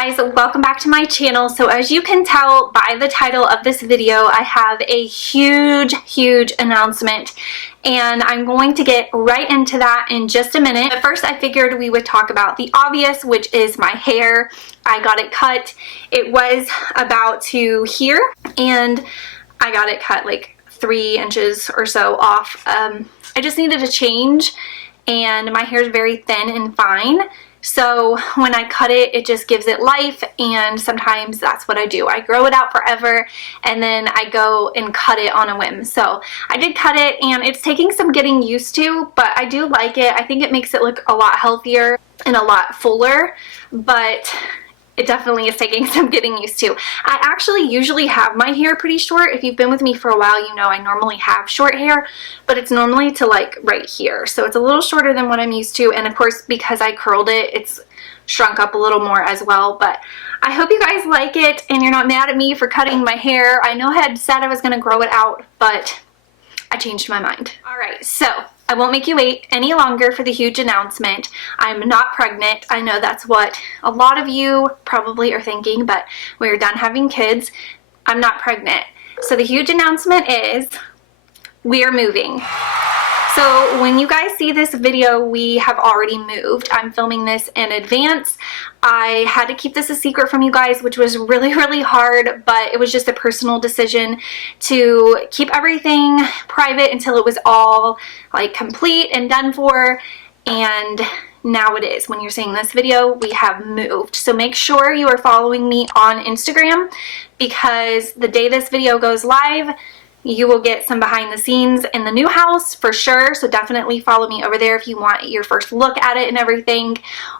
guys, welcome back to my channel. So as you can tell by the title of this video, I have a huge announcement, and I'm going to get right into that in just a minute. But first I figured we would talk about the obvious, which is my hair. I got it cut. It was about to here, and I got it cut like 3 inches or so off. I just needed a change, and my hair is very thin and fine. So when I cut it, it just gives it life, and sometimes that's what I do. I grow it out forever, and then I go and cut it on a whim. So I did cut it, and it's taking some getting used to, but I do like it. I think it makes it look a lot healthier and a lot fuller, but it definitely is taking some getting used to. I actually usually have my hair pretty short. If you've been with me for a while, you know I normally have short hair, but it's normally to like right here. So it's a little shorter than what I'm used to. And of course, because I curled it, it's shrunk up a little more as well. But I hope you guys like it and you're not mad at me for cutting my hair. I know I had said I was gonna grow it out, but I changed my mind. All right, so I won't make you wait any longer for the huge announcement. I'm not pregnant. I know that's what a lot of you probably are thinking, but we're done having kids. I'm not pregnant. So the huge announcement is we're moving. So when you guys see this video, we have already moved. I'm filming this in advance. I had to keep this a secret from you guys, which was really hard, but it was just a personal decision to keep everything private until it was all like complete and done for. And now it is. When you're seeing this video, we have moved. So make sure you are following me on Instagram, because the day this video goes live, you will get some behind the scenes in the new house for sure. So definitely follow me over there if you want your first look at it and everything.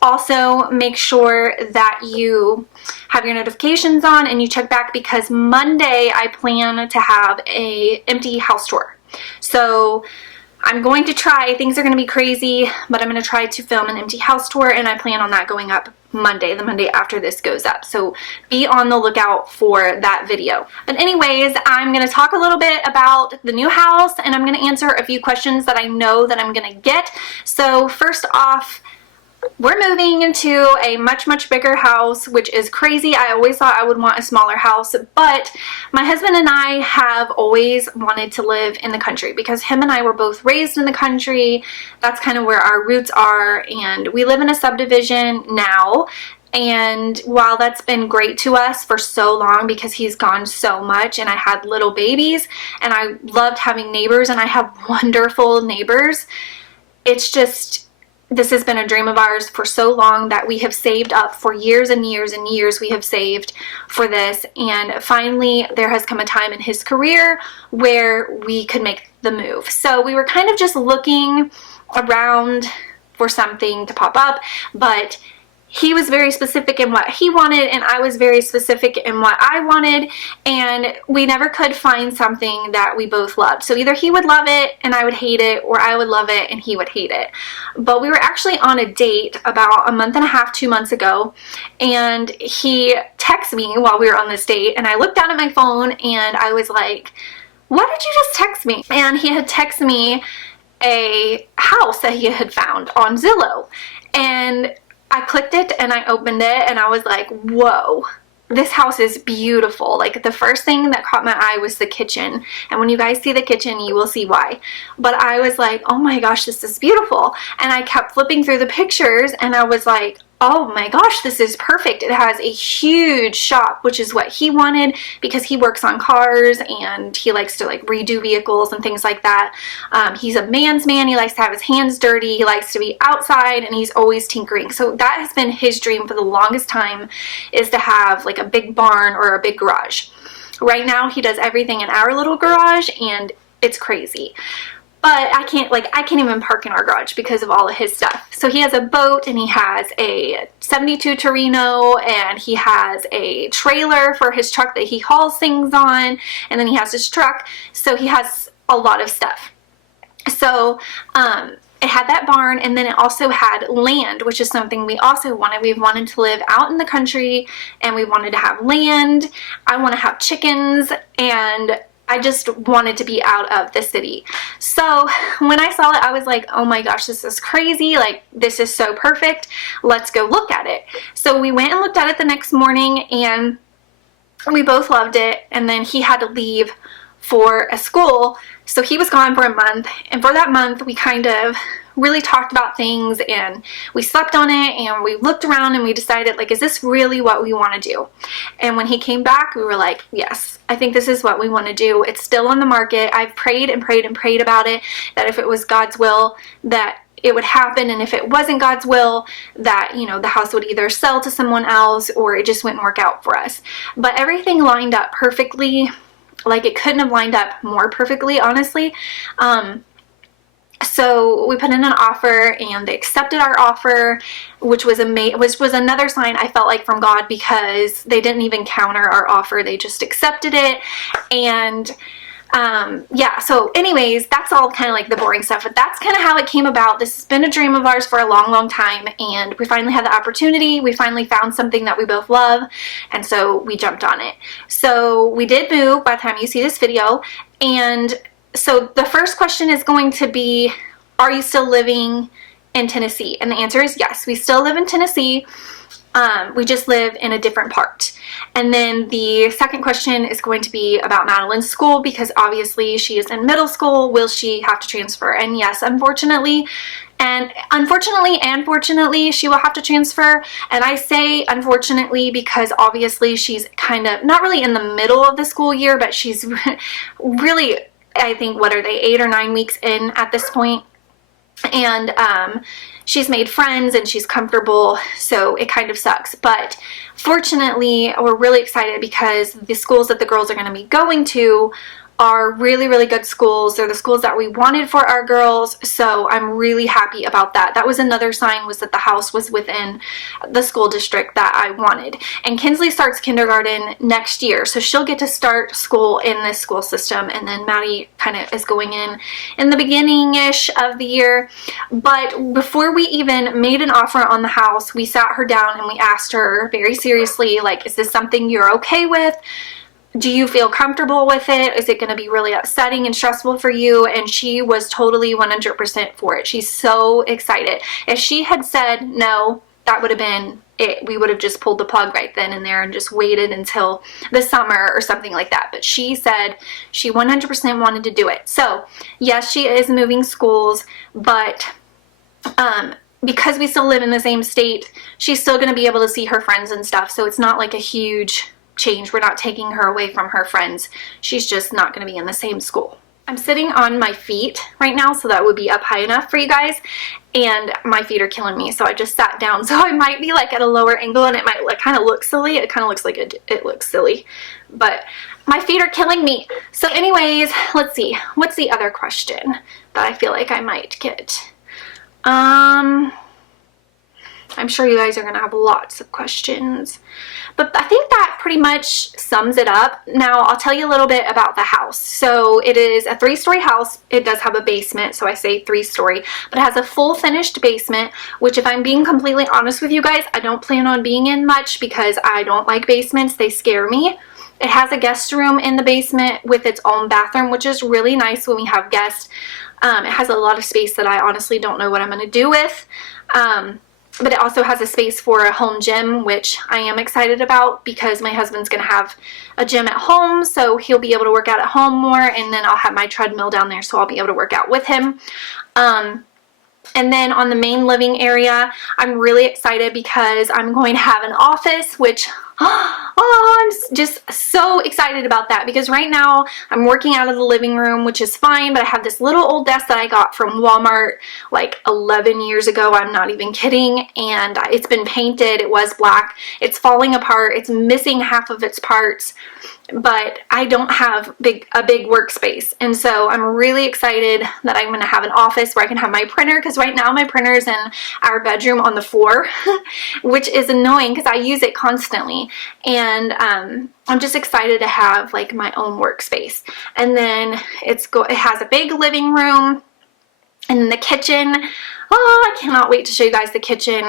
Also, make sure that you have your notifications on and you check back, because Monday I plan to have a empty house tour. So I'm going to try, things are going to be crazy, but I'm going to try to film an empty house tour, and I plan on that going up Monday, the Monday after this goes up. So be on the lookout for that video. But anyways, I'm going to talk a little bit about the new house, and I'm going to answer a few questions that I know that I'm going to get. So first off, we're moving into a much bigger house, which is crazy. I always thought I would want a smaller house, but my husband and I have always wanted to live in the country, because him and I were both raised in the country. That's kind of where our roots are, and we live in a subdivision now. And while that's been great to us for so long, because he's gone so much, and I had little babies and I loved having neighbors, and I have wonderful neighbors, it's just, this has been a dream of ours for so long that we have saved up for years and years and years. We have saved for this, and finally there has come a time in his career where we could make the move. So we were kind of just looking around for something to pop up, but he was very specific in what he wanted, and I was very specific in what I wanted, and we never could find something that we both loved. So either he would love it and I would hate it, or I would love it and he would hate it. But we were actually on a date about a month and a half, 2 months ago, and he texted me while we were on this date, and I looked down at my phone and I was like, what did you just text me? And he had texted me a house that he had found on Zillow, and I clicked it and I opened it and I was like, whoa, this house is beautiful. Like, the first thing that caught my eye was the kitchen. And when you guys see the kitchen, you will see why. But I was like, oh my gosh, this is beautiful. And I kept flipping through the pictures and I was like, oh my gosh, this is perfect. It has a huge shop, which is what he wanted, because he works on cars and he likes to like redo vehicles and things like that. He's a man's man. He likes to have his hands dirty. He likes to be outside, and he's always tinkering. So that has been his dream for the longest time, is to have like a big barn or a big garage. Right now he does everything in our little garage, and it's crazy. But I can't even park in our garage because of all of his stuff. So he has a boat, and he has a 72 Torino, and he has a trailer for his truck that he hauls things on, and then he has his truck. So he has a lot of stuff. So it had that barn, and then it also had land, which is something we also wanted. We wanted to live out in the country, and we wanted to have land. I want to have chickens, and I just wanted to be out of the city. So when I saw it, I was like, oh my gosh, this is crazy. Like, this is so perfect. Let's go look at it. So we went and looked at it the next morning, and we both loved it. And then he had to leave for a school, so he was gone for a month. And for that month, we kind of really talked about things, and we slept on it, and we looked around, and we decided, like, is this really what we want to do? And when he came back, we were like, yes, I think this is what we want to do. It's still on the market. I've prayed and prayed and prayed about it, that if it was God's will, that it would happen, and if it wasn't God's will, that, you know, the house would either sell to someone else or it just wouldn't work out for us. But everything lined up perfectly. Like, it couldn't have lined up more perfectly, honestly. So we put in an offer, and they accepted our offer, which was another sign, I felt like, from God, because they didn't even counter our offer. They just accepted it. And yeah, so anyways, that's all kind of like the boring stuff, but that's kind of how it came about. This has been a dream of ours for a long, long time, and we finally had the opportunity. We finally found something that we both love, and so we jumped on it. So we did move by the time you see this video, and so the first question is going to be, are you still living in Tennessee? And the answer is yes, we still live in Tennessee. We just live in a different part. And then the second question is going to be about Madeline's school, because obviously she is in middle school. Will she have to transfer? And yes, unfortunately and fortunately, she will have to transfer. And I say unfortunately because obviously she's kind of not really in the middle of the school year, but she's really, I think, what are they, 8 or 9 weeks in at this point? And she's made friends and she's comfortable, so it kind of sucks. But fortunately, we're really excited because the schools that the girls are going to be going to are really, really good schools. They're the schools that we wanted for our girls, so I'm really happy about that. That was another sign, was that the house was within the school district that I wanted. And Kinsley starts kindergarten next year, so she'll get to start school in this school system, and then Maddie kind of is going in the beginning-ish of the year. But before we even made an offer on the house, we sat her down and we asked her very seriously, like, is this something you're okay with? Do you feel comfortable with it? Is it going to be really upsetting and stressful for you? And she was totally 100% for it. She's so excited. If she had said no, that would have been it. We would have just pulled the plug right then and there and just waited until the summer or something like that. But she said she 100% wanted to do it. So yes, she is moving schools, but because we still live in the same state, she's still going to be able to see her friends and stuff. So it's not like a huge change. We're not taking her away from her friends. She's just not going to be in the same school. I'm sitting on my feet right now, so that would be up high enough for you guys, and my feet are killing me, so I just sat down. So I might be like at a lower angle, and it might kind of look silly. It kind of looks like it looks silly, but my feet are killing me. So anyways, let's see. What's the other question that I feel like I might get? I'm sure you guys are going to have lots of questions, but I think that pretty much sums it up. Now, I'll tell you a little bit about the house. So it is a 3-story house. It does have a basement, so I say 3-story, but it has a full finished basement, which, if I'm being completely honest with you guys, I don't plan on being in much because I don't like basements. They scare me. It has a guest room in the basement with its own bathroom, which is really nice when we have guests. It has a lot of space that I honestly don't know what I'm going to do with. But it also has a space for a home gym, which I am excited about because my husband's going to have a gym at home, so he'll be able to work out at home more, and then I'll have my treadmill down there, so I'll be able to work out with him. And then on the main living area, I'm really excited because I'm going to have an office, which, I'm just so excited about that, because right now I'm working out of the living room, which is fine, but I have this little old desk that I got from Walmart like 11 years ago. I'm not even kidding. And it's been painted. It was black. It's falling apart. It's missing half of its parts, but I don't have a big workspace. And so I'm really excited that I'm going to have an office where I can have my printer, because right now my printer is in our bedroom on the floor, which is annoying because I use it constantly. And I'm just excited to have like my own workspace. And then it has a big living room, and the kitchen. Oh, I cannot wait to show you guys the kitchen.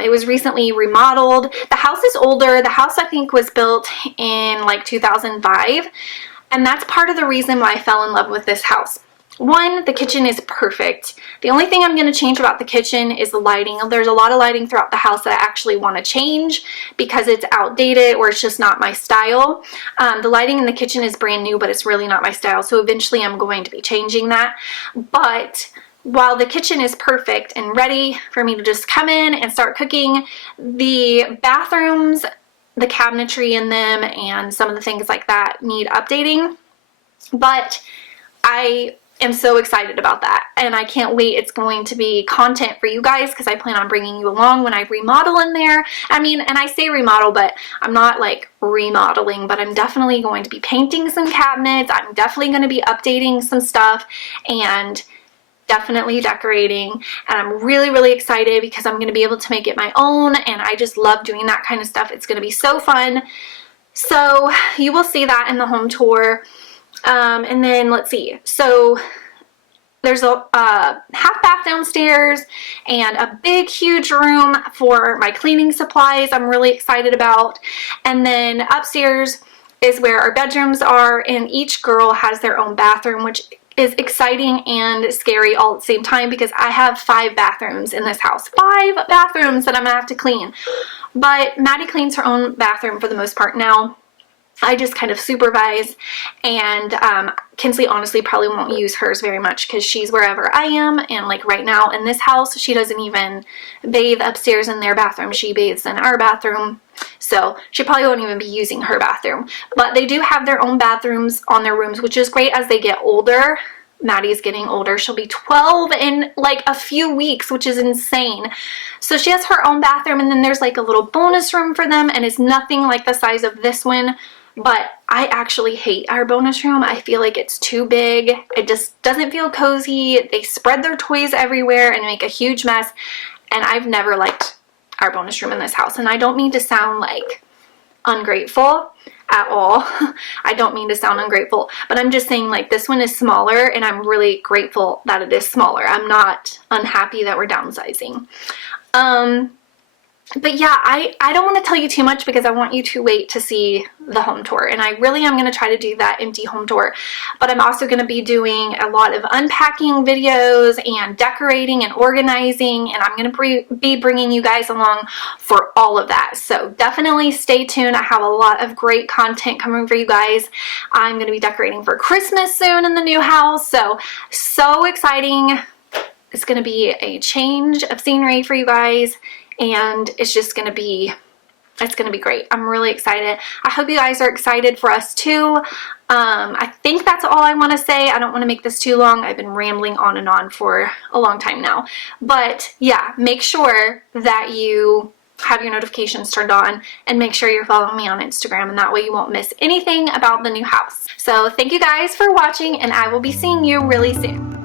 It was recently remodeled. The house is older. The house, I think, was built in like 2005. And that's part of the reason why I fell in love with this house. One, the kitchen is perfect. The only thing I'm going to change about the kitchen is the lighting. There's a lot of lighting throughout the house that I actually want to change because it's outdated or it's just not my style. The lighting in the kitchen is brand new, but it's really not my style. So eventually I'm going to be changing that. But while the kitchen is perfect and ready for me to just come in and start cooking, the bathrooms, the cabinetry in them, and some of the things like that need updating. But I am so excited about that, and I can't wait. It's going to be content for you guys because I plan on bringing you along when I remodel in there. I mean, and I say remodel, but I'm not like remodeling, but I'm definitely going to be painting some cabinets. I'm definitely going to be updating some stuff and definitely decorating, and I'm really, really excited because I'm going to be able to make it my own, and I just love doing that kind of stuff. It's going to be so fun. So you will see that in the home tour. And then let's see, so there's a half bath downstairs and a big huge room for my cleaning supplies I'm really excited about. And then upstairs is where our bedrooms are, and each girl has their own bathroom, which is exciting and scary all at the same time because I have 5 bathrooms in this house. 5 bathrooms that I'm gonna have to clean. But Maddie cleans her own bathroom for the most part now. I just kind of supervise, and Kinsley honestly probably won't use hers very much because she's wherever I am, and like right now in this house she doesn't even bathe upstairs in their bathroom. She bathes in our bathroom, so she probably won't even be using her bathroom. But they do have their own bathrooms on their rooms, which is great as they get older. Maddie's getting older. She'll be 12 in like a few weeks, which is insane. So she has her own bathroom, and then there's like a little bonus room for them, and it's nothing like the size of this one. But I actually hate our bonus room. I feel like it's too big. It just doesn't feel cozy. They spread their toys everywhere and make a huge mess. And I've never liked our bonus room in this house. And I don't mean to sound like ungrateful at all. I don't mean to sound ungrateful. But I'm just saying, like, this one is smaller, and I'm really grateful that it is smaller. I'm not unhappy that we're downsizing. But yeah, I don't want to tell you too much because I want you to wait to see the home tour, and I really am going to try to do that empty home tour. But I'm also going to be doing a lot of unpacking videos and decorating and organizing, and I'm going to be bringing you guys along for all of that. So definitely stay tuned. I have a lot of great content coming for you guys. I'm going to be decorating for Christmas soon in the new house, so exciting. It's going to be a change of scenery for you guys. And it's just going to be, it's going to be great. I'm really excited. I hope you guys are excited for us too. I think that's all I want to say. I don't want to make this too long. I've been rambling on and on for a long time now. But yeah, make sure that you have your notifications turned on, and make sure you're following me on Instagram, and that way you won't miss anything about the new house. So thank you guys for watching, and I will be seeing you really soon.